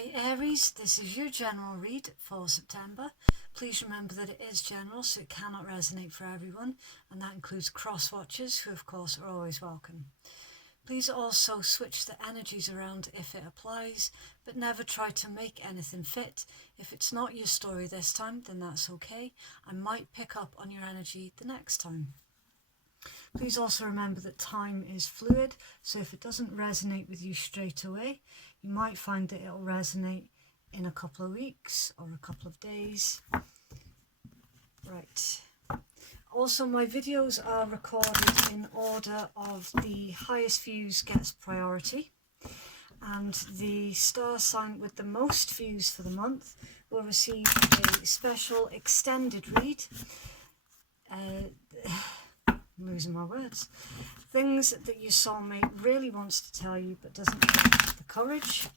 Hi Aries, this is your general read for September. Please remember that it is general, so it cannot resonate for everyone, and that includes cross-watchers, who of course are always welcome. Please also switch the energies around if it applies, but never try to make anything fit. If it's not your story this time, then that's okay. I might pick up on your energy the next time. Please also remember that time is fluid, so if it doesn't resonate with you straight away, you might find that it'll resonate in a couple of weeks or a couple of days. Right. Also, my videos are recorded in order of the highest views gets priority, and the star sign with the most views for the month will receive a special extended read. I'm losing my words. Things that your soulmate really wants to tell you but doesn't have the courage.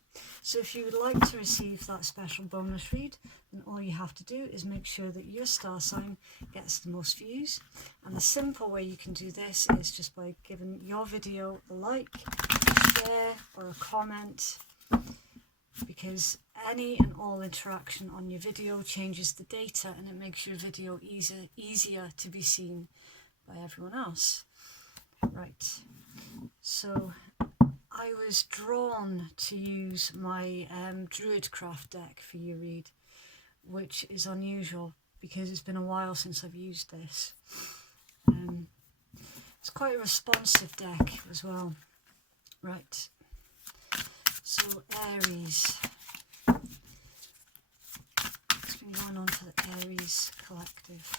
So if you would like to receive that special bonus read, then all you have to do is make sure that your star sign gets the most views. And the simple way you can do this is just by giving your video a like, a share or a comment, because any and all interaction on your video changes the data and it makes your video easier to be seen by everyone else. Right, so I was drawn to use my Druidcraft deck for your read, which is unusual because it's been a while since I've used this. It's quite a responsive deck as well. Right, so Aries. It's been going on for the Aries collective.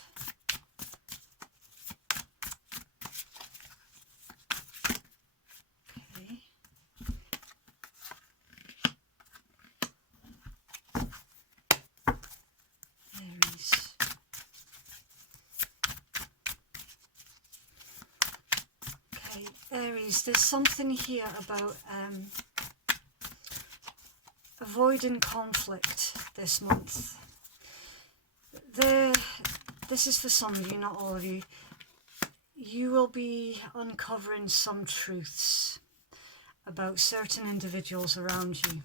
Aries, there's something here about avoiding conflict this month. This is for some of you, not all of you. You will be uncovering some truths about certain individuals around you.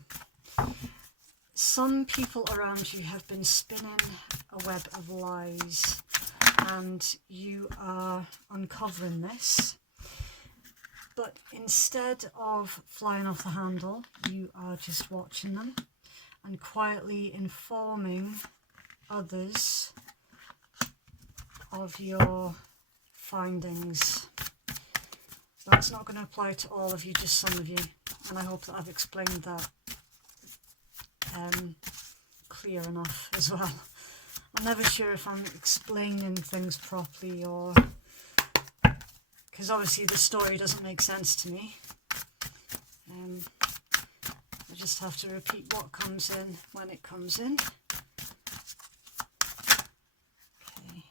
Some people around you have been spinning a web of lies, and you are uncovering this. But instead of flying off the handle, you are just watching them and quietly informing others of your findings. That's not going to apply to all of you, just some of you. And I hope that I've explained that clear enough as well. I'm never sure if I'm explaining things properly, or because obviously the story doesn't make sense to me. I just have to repeat what comes in when it comes in. Okay.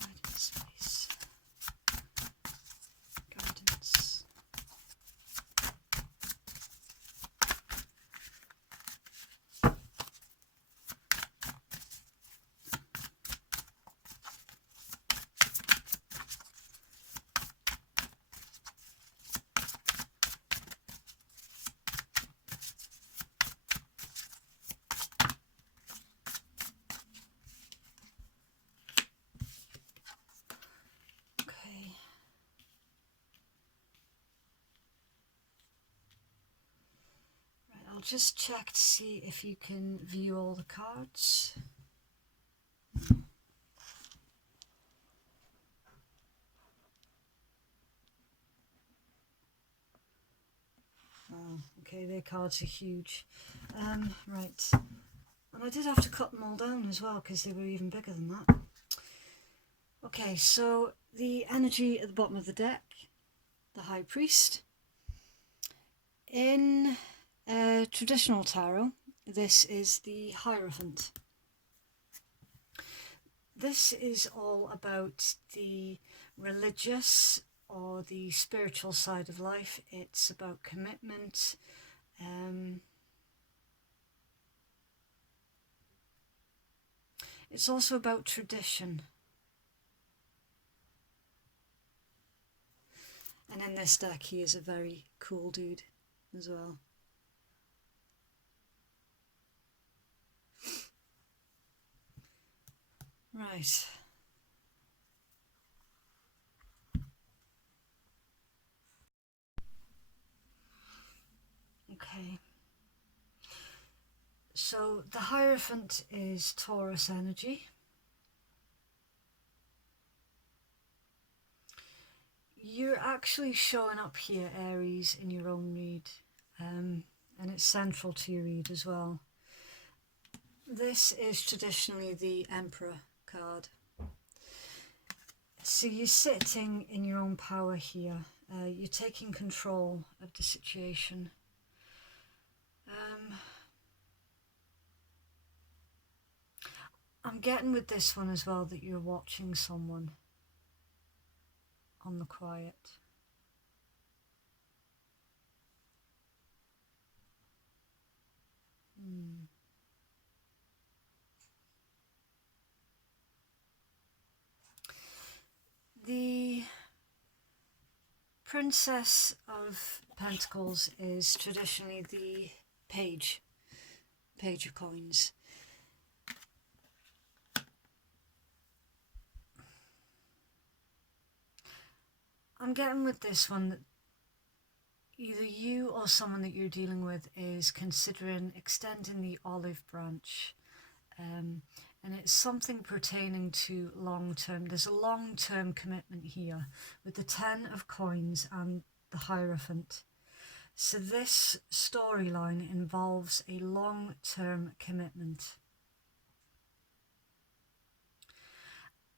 Guidance space. Guidance. I'll just check to see if you can view all the cards. Oh, okay, their cards are huge. Right, and I did have to cut them all down as well because they were even bigger than that. Okay, so the energy at the bottom of the deck, the High Priest. In traditional tarot, this is the Hierophant. This is all about the religious or the spiritual side of life. It's about commitment. It's also about tradition. And in this deck, he is a very cool dude as well. Right. Okay. So the Hierophant is Taurus energy. You're actually showing up here, Aries, in your own read, and it's central to your read as well. This is traditionally the Emperor card. So you're sitting in your own power here. You're taking control of the situation. I'm getting with this one as well that you're watching someone on the quiet. The Princess of Pentacles is traditionally the Page of Coins. I'm getting with this one that either you or someone that you're dealing with is considering extending the olive branch, and it's something pertaining to long-term. There's a long-term commitment here with the 10 of Coins and the Hierophant. So this storyline involves a long-term commitment.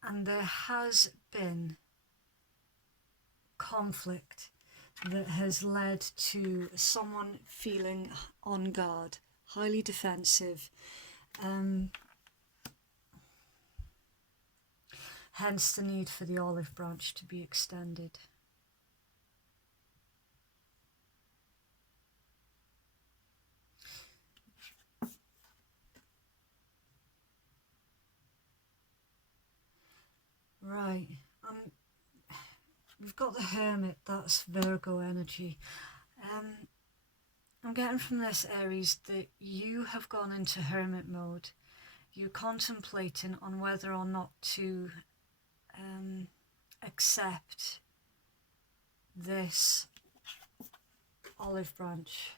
And there has been conflict that has led to someone feeling on guard, highly defensive, hence the need for the olive branch to be extended. Right, we've got the Hermit, that's Virgo energy. I'm getting from this, Aries, that you have gone into Hermit mode. You're contemplating on whether or not to accept this olive branch.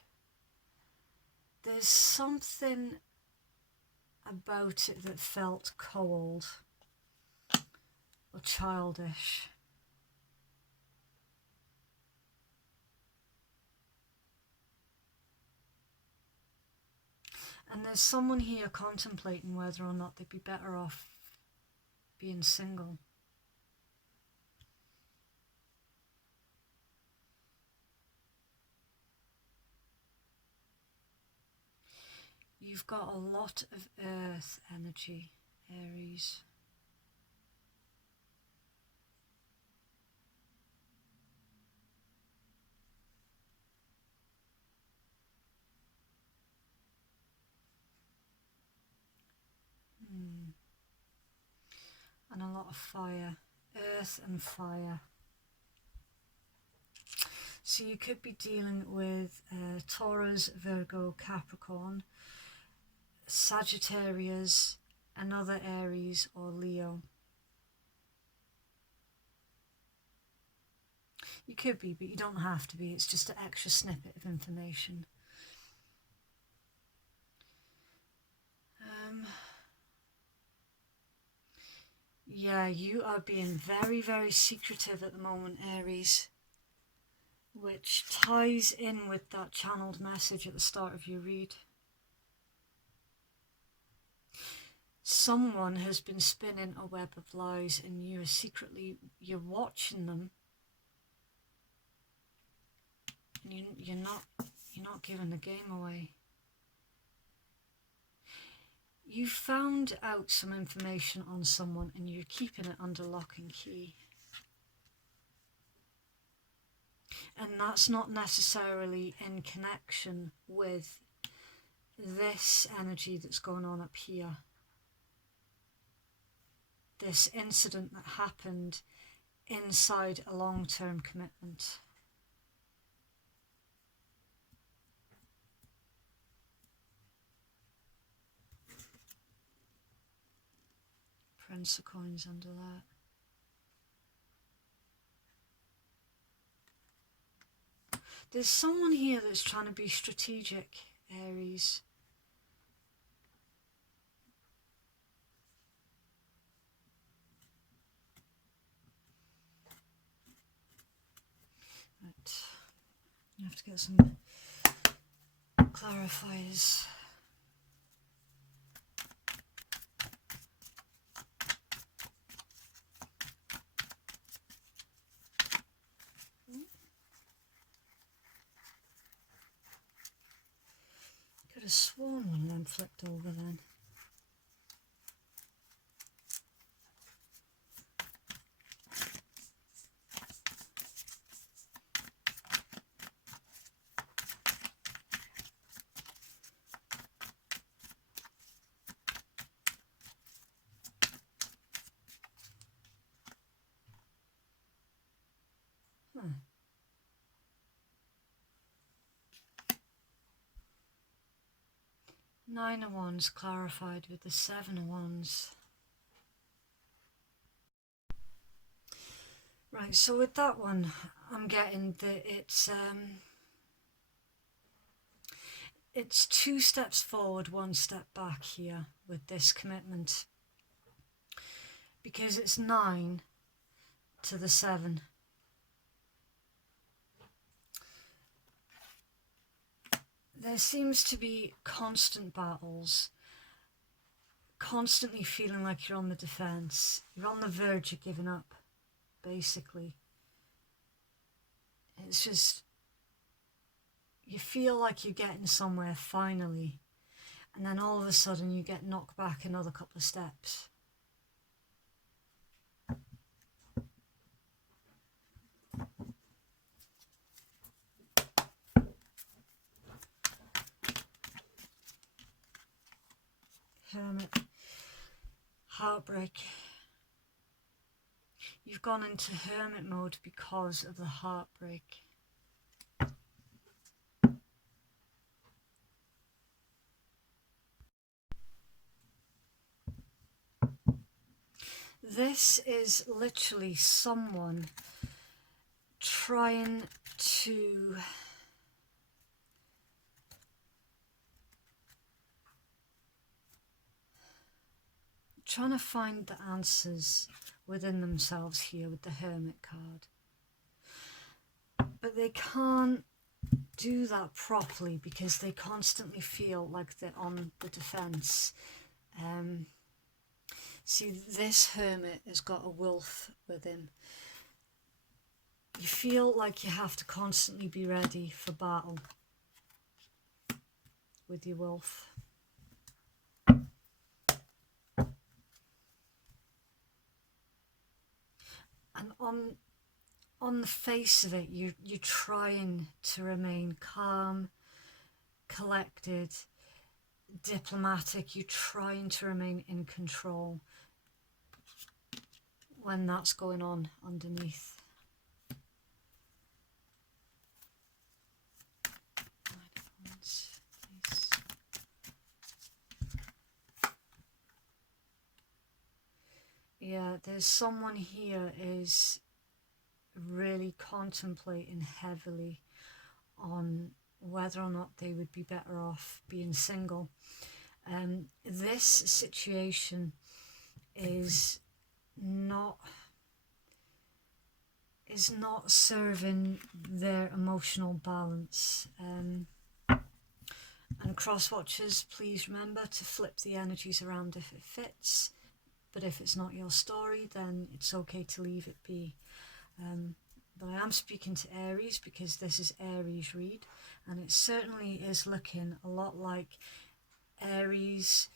There's something about it that felt cold or childish. And there's someone here contemplating whether or not they'd be better off being single. You've got a lot of earth energy, Aries. And a lot of fire, earth and fire. So you could be dealing with Taurus, Virgo, Capricorn, Sagittarius, another Aries or Leo. You could be, but you don't have to be. It's just an extra snippet of information. Yeah, you are being very, very secretive at the moment, Aries, which ties in with that channeled message at the start of your read. Someone has been spinning a web of lies and you're secretly, you're watching them. And you're not giving the game away. You found out some information on someone and you're keeping it under lock and key. And that's not necessarily in connection with this energy that's going on up here. This incident that happened inside a long-term commitment. Prince of Coins under that. There's someone here that's trying to be strategic, Aries. Right. You have to get some clarifiers. Could have sworn one of them flipped over then. Huh. Nine of Wands clarified with the Seven of Wands. Right, so with that one, I'm getting that it's 2 steps forward, 1 step back here with this commitment. Because it's 9 to the 7. There seems to be constant battles, constantly feeling like you're on the defense. You're on the verge of giving up, basically. It's just, you feel like you're getting somewhere finally, and then all of a sudden you get knocked back another couple of steps. Hermit, heartbreak. You've gone into hermit mode because of the heartbreak. This is literally someone trying to find the answers within themselves here with the Hermit card. But they can't do that properly because they constantly feel like they're on the defense. See, this Hermit has got a wolf with him. You feel like you have to constantly be ready for battle with your wolf. And on the face of it, you're trying to remain calm, collected, diplomatic. You're trying to remain in control when that's going on underneath. Yeah, there's someone here is really contemplating heavily on whether or not they would be better off being single. This situation is not serving their emotional balance. And cross watchers, please remember to flip the energies around if it fits. But if it's not your story, then it's okay to leave it be. But I am speaking to Aries because this is Aries read, and it certainly is looking a lot like Aries.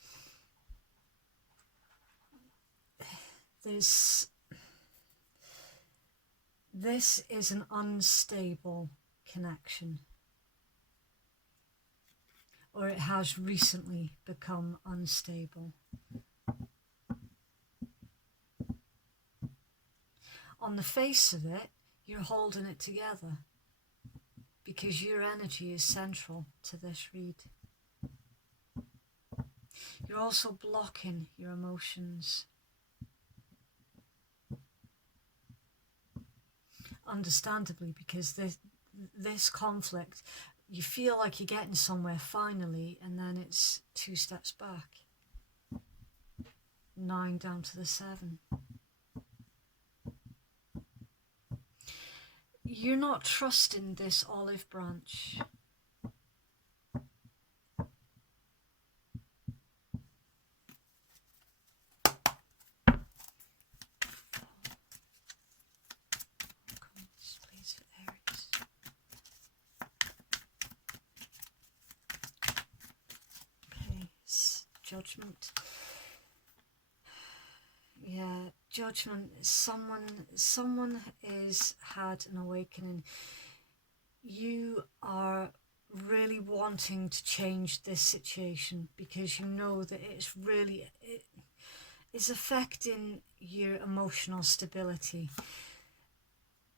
This is an unstable connection, or it has recently become unstable. On the face of it, you're holding it together because your energy is central to this read. You're also blocking your emotions. Understandably, because this conflict, you feel like you're getting somewhere finally, and then it's 2 steps back. 9 down to the 7. You're not trusting this olive branch. Please, for Aries. Okay, Judgment. Yeah, Judgment. Someone is had an awakening. You are really wanting to change this situation because you know that it is affecting your emotional stability.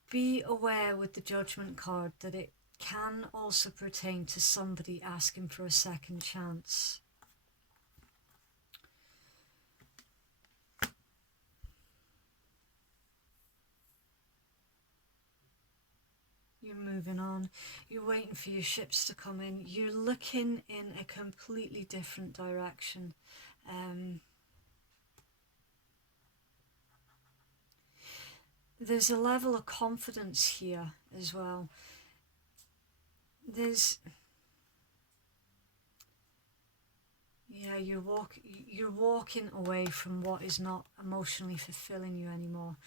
Be aware with the Judgment card that it can also pertain to somebody asking for a second chance. You're moving on. You're waiting for your ships to come in. You're looking in a completely different direction. There's a level of confidence here as well. You're walking away from what is not emotionally fulfilling you anymore.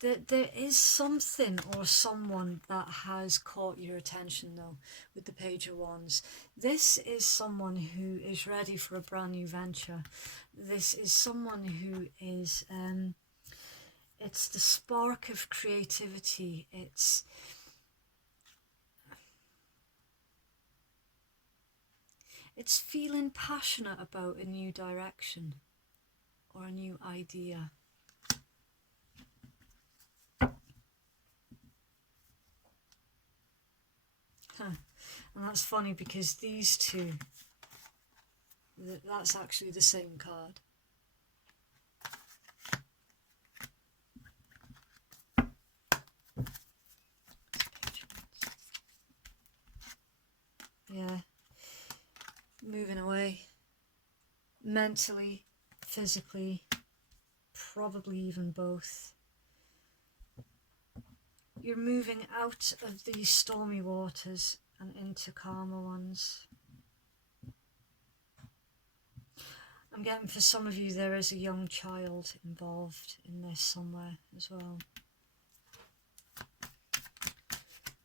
There is something or someone that has caught your attention though with the Page of Wands. This is someone who is ready for a brand new venture. This is someone who is it's the spark of creativity. It's feeling passionate about a new direction or a new idea. And that's funny because these two, that's actually the same card. Yeah, moving away, mentally, physically, probably even both. You're moving out of these stormy waters and into calmer ones. I'm getting for some of you there is a young child involved in this somewhere as well.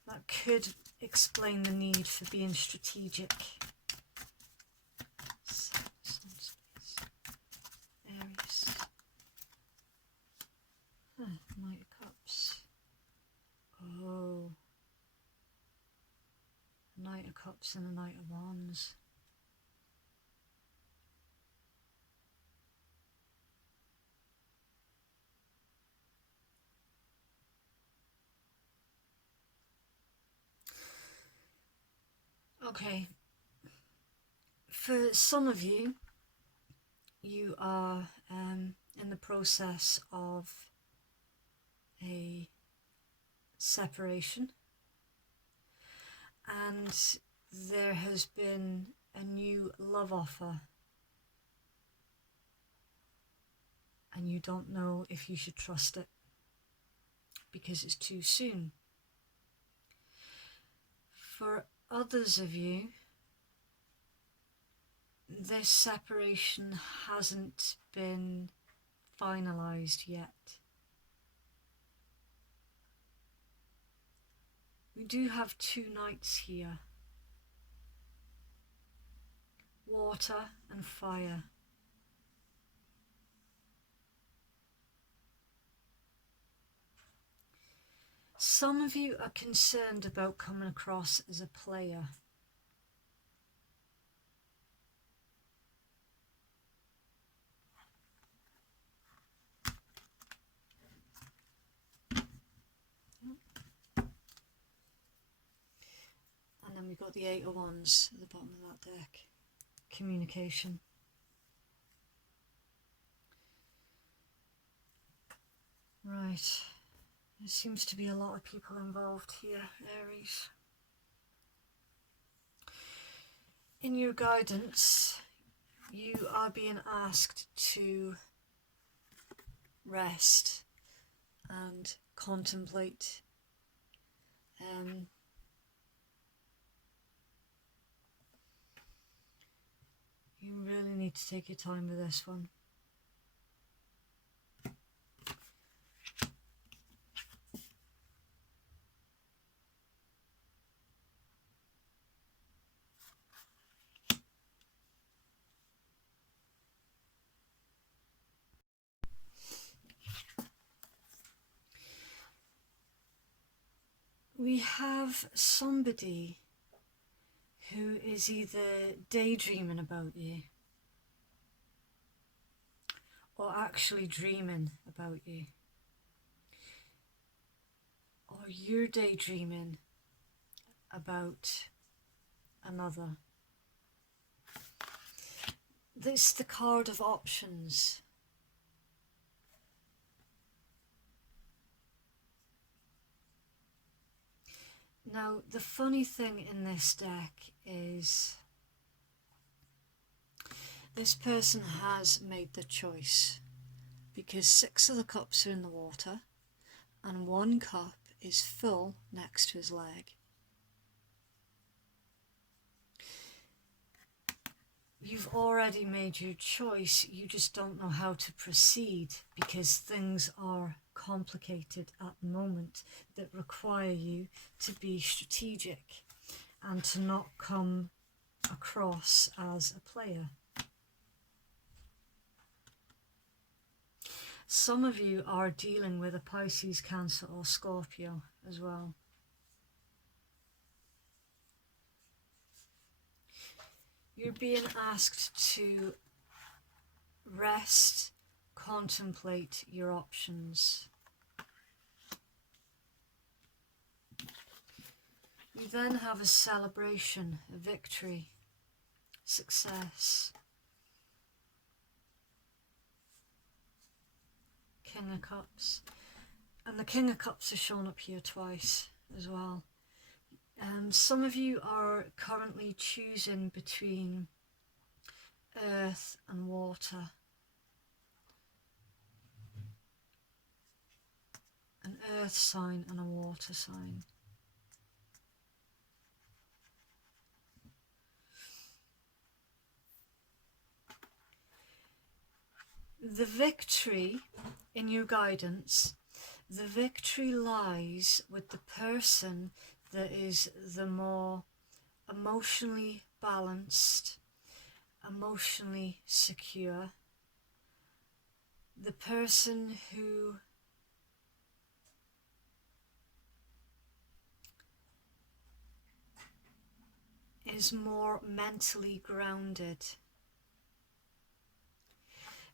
That could explain the need for being strategic. Aries. Knight of Cups. Oh. Knight of Cups and a Knight of Wands. Okay. For some of you, you are in the process of a separation, and there has been a new love offer, and you don't know if you should trust it because it's too soon. For others of you, this separation hasn't been finalized yet. We do have 2 knights here. Water and fire. Some of you are concerned about coming across as a player. got the Eight of Wands at the bottom of that deck. Communication. Right. There seems to be a lot of people involved here, Aries. In your guidance, you are being asked to rest and contemplate. You really need to take your time with this one. We have somebody who is either daydreaming about you or actually dreaming about you, or you're daydreaming about another. This is the card of options. Now, the funny thing in this deck is this person has made the choice, because 6 of the cups are in the water and 1 cup is full next to his leg. You've already made your choice, you just don't know how to proceed because things are complicated at the moment that require you to be strategic and to not come across as a player. Some of you are dealing with a Pisces, Cancer or Scorpio as well. You're being asked to rest, contemplate your options. You then have a celebration, a victory, success. King of Cups. And the King of Cups is shown up here twice as well. Some of you are currently choosing between earth and water. An earth sign and a water sign. The victory in your guidance, the victory lies with the person that is the more emotionally balanced, emotionally secure, the person who is more mentally grounded.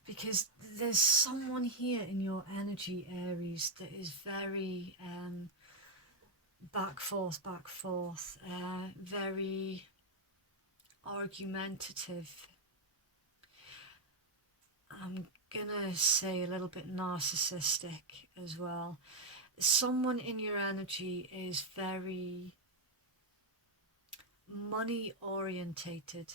Because there's someone here in your energy, Aries, that is very back forth, very argumentative. I'm gonna say a little bit narcissistic as well. Someone in your energy is very money orientated.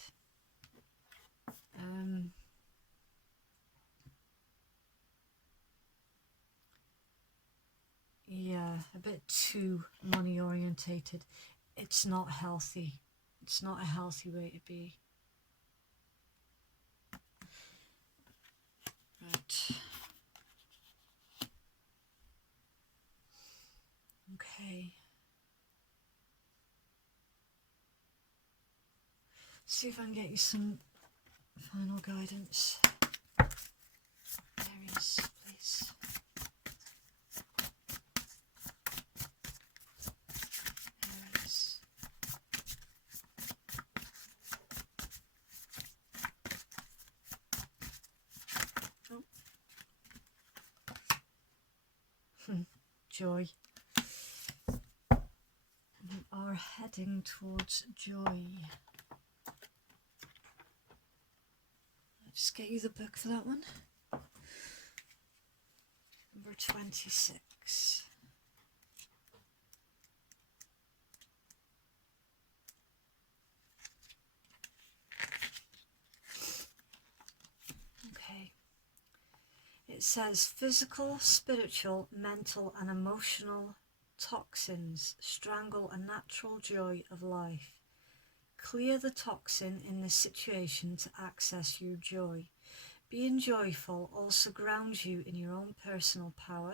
Yeah, a bit too money orientated. It's not healthy. It's not a healthy way to be. Right. Okay. See if I can get you some final guidance. Aries, please. Aries. Oh. Joy. are heading towards joy. I'll just get you the book for that one. Number 26. Okay. It says physical, spiritual, mental and emotional toxins strangle a natural joy of life. Clear the toxin in this situation to access your joy. Being joyful also grounds you in your own personal power,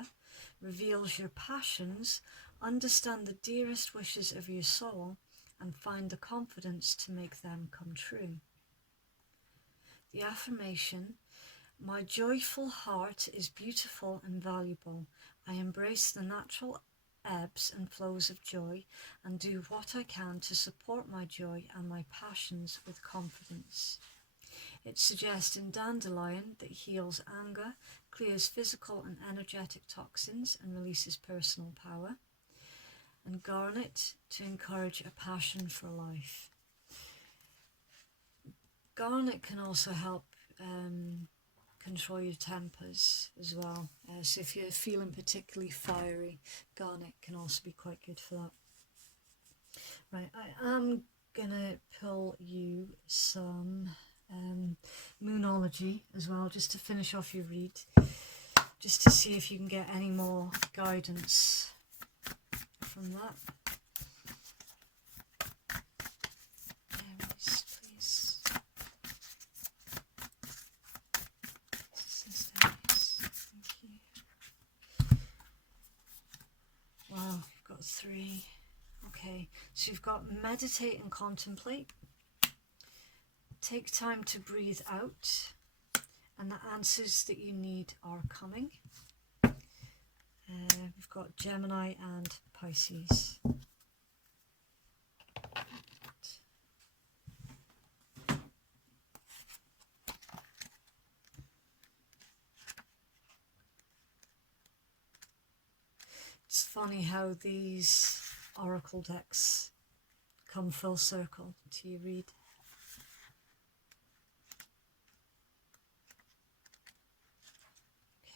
reveals your passions, understand the dearest wishes of your soul, and find the confidence to make them come true. The affirmation: my joyful heart is beautiful and valuable. I embrace the natural ebbs and flows of joy and do what I can to support my joy and my passions with confidence. It suggests in dandelion that heals anger, clears physical and energetic toxins and releases personal power, and garnet to encourage a passion for life. Garnet can also help control your tempers as well. So if you're feeling particularly fiery, garnet can also be quite good for that. Right, I am gonna pull you some Moonology as well, just to finish off your read, just to see if you can get any more guidance from that. Aries, please. This is Aries. Thank you. Wow, you've got 3. Okay, so you've got meditate and contemplate. Take time to breathe out, and the answers that you need are coming. We've got Gemini and Pisces. It's funny how these oracle decks come full circle to your read.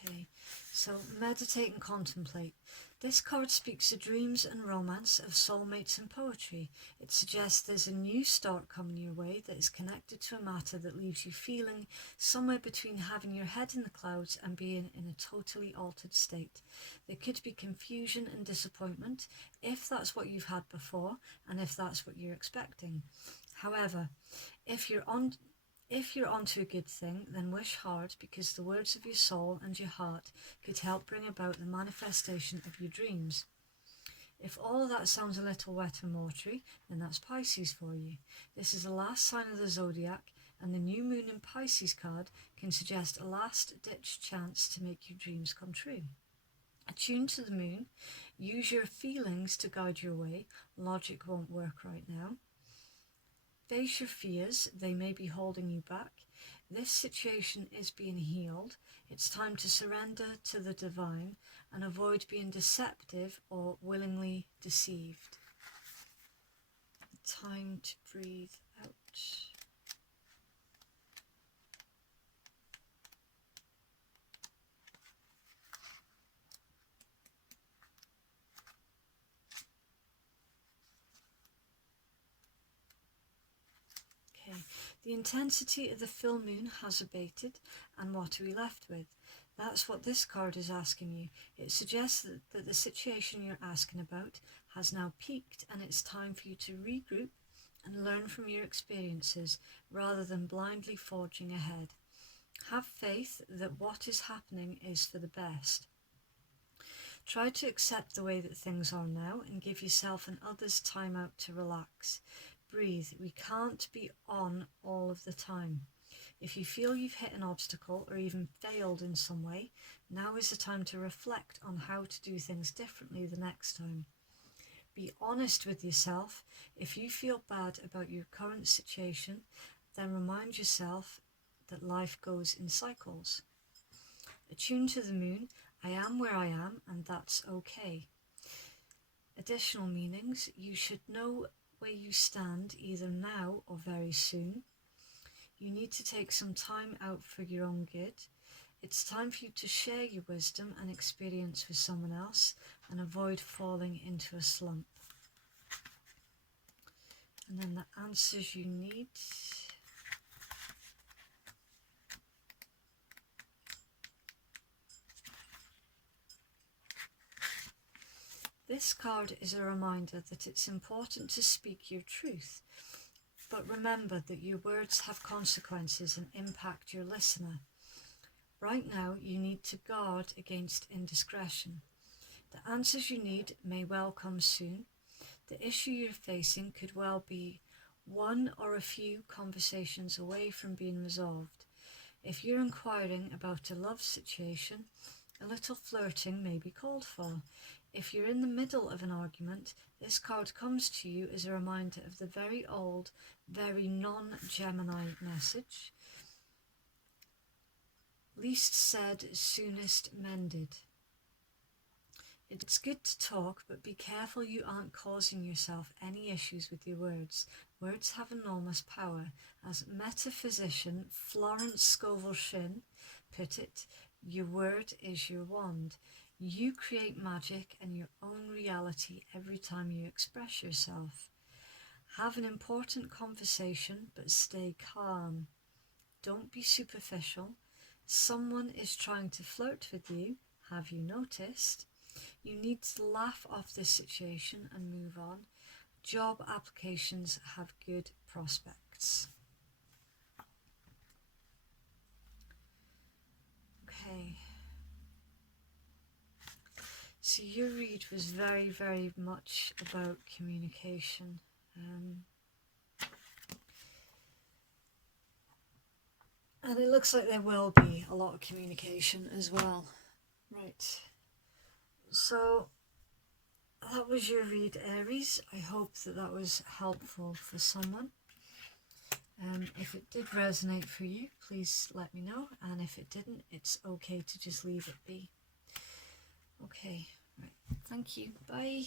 Okay, so meditate and contemplate. This card speaks of dreams and romance, of soulmates and poetry. It suggests there's a new start coming your way that is connected to a matter that leaves you feeling somewhere between having your head in the clouds and being in a totally altered state. There could be confusion and disappointment if that's what you've had before and if that's what you're expecting. However, if you're onto a good thing, then wish hard, because the words of your soul and your heart could help bring about the manifestation of your dreams. If all of that sounds a little wet and watery, then that's Pisces for you. This is the last sign of the zodiac, and the new moon in Pisces card can suggest a last-ditch chance to make your dreams come true. Attune to the moon, use your feelings to guide your way. Logic won't work right now. Face your fears, they may be holding you back. This situation is being healed. It's time to surrender to the divine and avoid being deceptive or willingly deceived. Time to breathe out. The intensity of the full moon has abated, and what are we left with? That's what this card is asking you. It suggests that the situation you're asking about has now peaked, and it's time for you to regroup and learn from your experiences rather than blindly forging ahead. Have faith that what is happening is for the best. Try to accept the way that things are now and give yourself and others time out to relax. Breathe. We can't be on all of the time. If you feel you've hit an obstacle or even failed in some way, now is the time to reflect on how to do things differently the next time. Be honest with yourself. If you feel bad about your current situation, then remind yourself that life goes in cycles. Attune to the moon. I am where I am, and that's okay. Additional meanings: you should know where you stand either now or very soon. You need to take some time out for your own good. It's time for you to share your wisdom and experience with someone else and avoid falling into a slump. And then the answers you need. This card is a reminder that it's important to speak your truth, but remember that your words have consequences and impact your listener. Right now, you need to guard against indiscretion. The answers you need may well come soon. The issue you're facing could well be one or a few conversations away from being resolved. If you're inquiring about a love situation, a little flirting may be called for. If you're in the middle of an argument, this card comes to you as a reminder of the very old, very non-Gemini message. Least said, soonest mended. It's good to talk, but be careful you aren't causing yourself any issues with your words. Words have enormous power. As metaphysician Florence Scovel-Shinn put it, your word is your wand. You create magic and your own reality every time you express yourself. Have an important conversation, but stay calm. Don't be superficial. Someone is trying to flirt with you. Have you noticed? You need to laugh off this situation and move on. Job applications have good prospects. Okay. So your read was very, very much about communication. And it looks like there will be a lot of communication as well. Right. So that was your read, Aries. I hope that that was helpful for someone. If it did resonate for you, please let me know. And if it didn't, it's okay to just leave it be. Okay, right. Thank you. Bye.